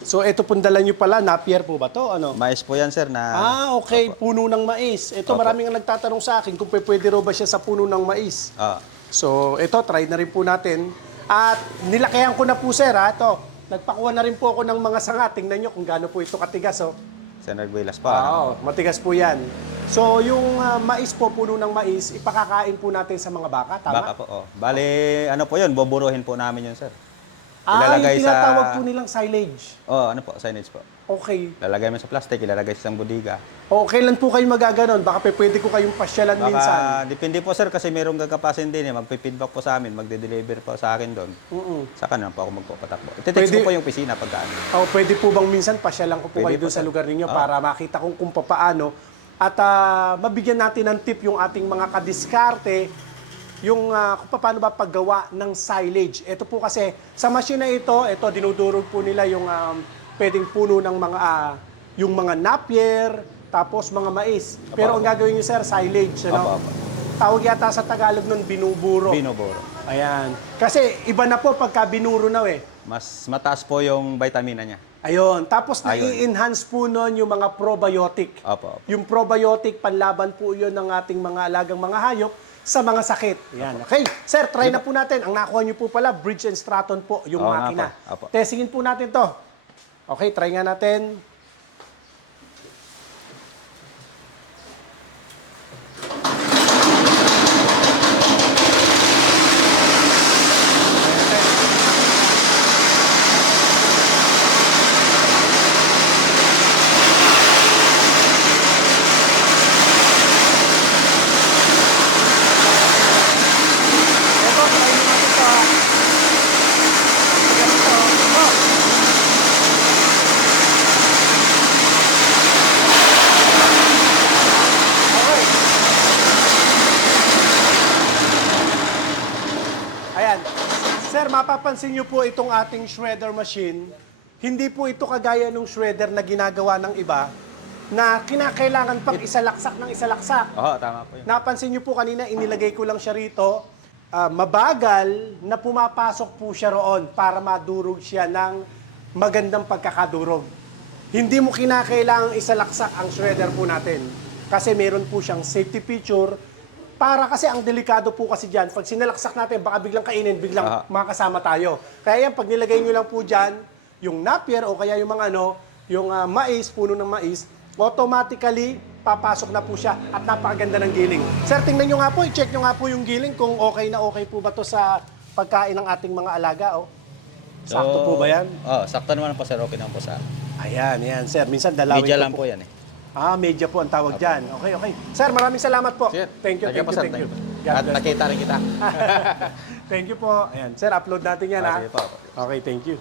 So, ito pong dala nyo pala, Napier po ba to? Ano? Mais po yan, sir, na... Okay. Puno ng mais. Ito, Opo. maraming ang nagtatanong sa akin kung pwede raw ba siya sa puno ng mais. Ah, So, ito, try na rin po natin. At nilakihan ko na po, sir, ha? Ito, nagpakuha na rin po ako ng mga sanga. Tingnan nyo kung gaano po ito katigas, oh. Senator Guilas pa. Oo, matigas po yan. So, yung mais po, puno ng mais, ipakakain po natin sa mga baka, tama? Baka po, oh. Bali, ano po yun, buburuhin po namin yun, sir. Yung Ilalagay tinatawag sa... po nilang silage. Oh, ano po, signage po. Okay. Lalagay mo sa plastic, ilalagay sa isang budiga. O, kailan po kayo magaganon? Baka pwede ko kayong pasyalan minsan. Baka, depende po, sir, kasi merong gagapasin din eh. Magpi-feedback po sa amin, magde-deliver po sa akin doon. Saka na po ako magpapatakbo. Iti-text ko po yung pisina pagkaan. O, pwede po bang minsan pasyalan ko po Pwede kayo po, doon sa sir. lugar ninyo para makita kung paano. At mabigyan natin ng tip yung ating mga kadiskarte yung kung paano ba paggawa ng silage. Ito po kasi, sa machine na ito dinudurog po nila yung pwedeng puno ng mga, yung mga napier, tapos mga mais. Pero ang gagawin nyo, sir, silage. Ano? Opo. Tawag yata sa Tagalog nun, binuburo. Binuburo. Ayan. Kasi iba na po pagka binuro na eh. Mas mataas po yung vitamina niya. Ayun. Tapos Ayun. nai-enhance po nun yung mga probiotic. Opo. Yung probiotic, panlaban po yun ng ating mga alagang mga hayop sa mga sakit. Yan. Okay. Sir, try na po natin. Ang nakuha nyo po pala, Bridge and Stratton po, yung Oo nga makina. po. Opo. Testingin po natin to. Okay, try nga natin. Ito, try nyo natin to. Tigas ito. Oh. Okay. Ayan. Sir, mapapansin nyo po itong ating shredder machine. Hindi po ito kagaya ng shredder na ginagawa ng iba na kinakailangan pang isalaksak ng isalaksak. Oo, tama po yun. Napansin nyo po kanina, inilagay ko lang siya rito. Mabagal na pumapasok po siya roon para madurog siya ng magandang pagkakadurog. Hindi mo kinakailangang isalaksak ang shredder po natin. Kasi meron po siyang safety feature. Para kasi ang delikado po kasi dyan, pag sinalaksak natin, baka biglang kainin, biglang makasama tayo. Kaya yan, pag nilagay nyo lang po dyan, yung napier o kaya yung mga yung mais, puno ng mais, automatically, papasok na po siya at napakaganda ng giling. Sir, tingnan nyo nga po, i-check nyo nga po yung giling kung okay na okay po ba to sa pagkain ng ating mga alaga. Oh. Sakto po ba yan? Oo, sakto naman po, sir. Okay naman po sa... Ayan, yan, sir. Minsan dalawin Media ko lang po yan eh. Media po ang tawag dyan. Okay, okay. Sir, maraming salamat po. Sir, Thank you, thank you, sir, thank you. At God bless. nakita rin kita. Thank you po. Ayan, sir, upload natin yan, ha? Sige po. Okay, thank you.